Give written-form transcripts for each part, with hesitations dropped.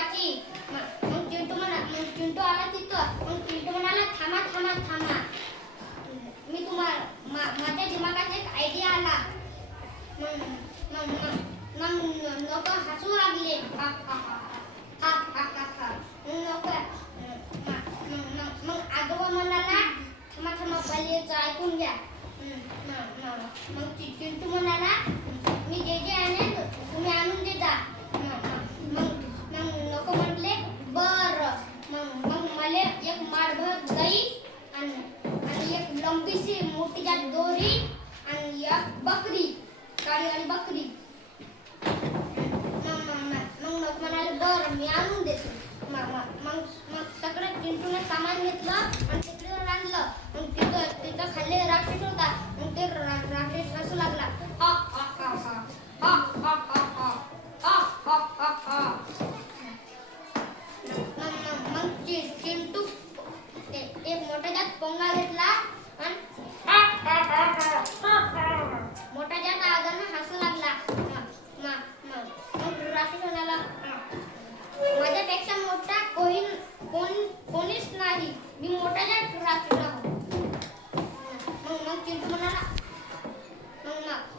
तुपाची. मग चिंटू आला तिथं. मग चिंटू म्हणाला थांबा थांबा थांबा, मी माझ्या दिमागात एक आयडिया आला. मग लोक हसू लागले. हा हा हा हा हा हा हा. मग आजोबा म्हणाला थांबा थांबा, पहिले ऐकून घ्या. मग चिंटू म्हणाला मी जे जे आणेन तुम्ही आणून दे जा. मग लोक म्हटले बरं. मग मला एक माठभर दही आणि एक लंबीशी मोठी जात दोरी आणि एक बकरी, काळीवाली बकरी. मग लोक म्हणाले बरं मी आणून देतो. मग सगळं चिंटूने सामान घेतलं आणि तिकडे आणलं. मग तिथं खाल्ले राक्षस होता. मग ते राक्षस हसू लागला. हा हा हा हा हा हा हा हा हा हा हा हा. मग चिंटू एक मोठा जात पोंगा घेतला आणि मोठा जात आवाजाने हसू लागला. मग राक्षस म्हणाला माझ्यापेक्षा मोठा कोणीच नाही, मी मोठा जात राक्षस आहो.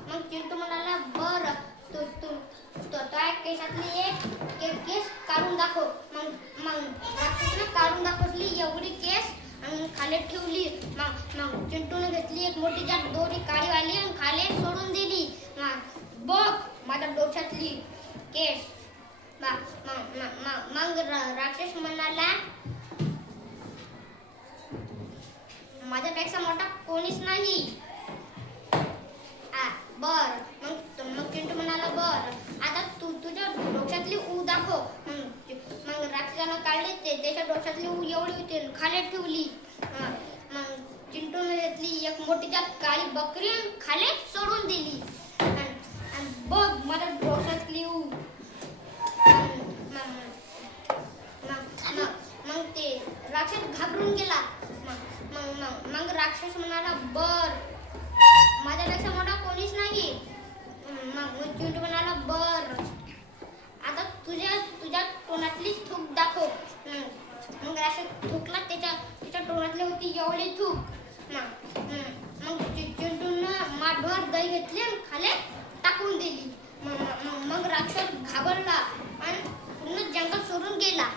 मग चिंटू म्हणाला बरं तू केसातली एक केस काढून दाखव. मग राक्षसने काढून दाखवली एवढी केस आणि खाली ठेवली. मग चिंटूने घेतली एक मोठी जात दोरी काळीवाली आणि खाली सोडून दिली. बघ माझ्या डोक्यातली केस. मग राक्षस म्हणाला माझ्यापेक्षा मोठा कोणीच नाही. बर. मग चिंटू म्हणाला बर आता तुझ्या डोक्यातली ऊ दाखव. मग राक्षसानं काढली त्याच्या डोक्यातली ऊ एवढी होती खाली ठेवली. मग चिंटूने घेतली एक मोठी जात काळी बकरी आणि खाली सोडून दिली. आणि बघ माझ्या डोक्यातली ऊ. मग ते राक्षस घाबरून गेला. मग राक्षस म्हणाला बर माझ्यापेक्षा मोठा कोणीच नाही. मग चिंटू म्हणाला बर आता तुझ्या तोंडातली थूक दाखव. मग राक्षस थुकला, त्याच्या तोंडातली होती एवढी थूक. मग चिंटूनं माठभर दही घेतली आणि खाली टाकून दिली. मग राक्षस घाबरला आणि पूर्ण जंगल सोडून गेला.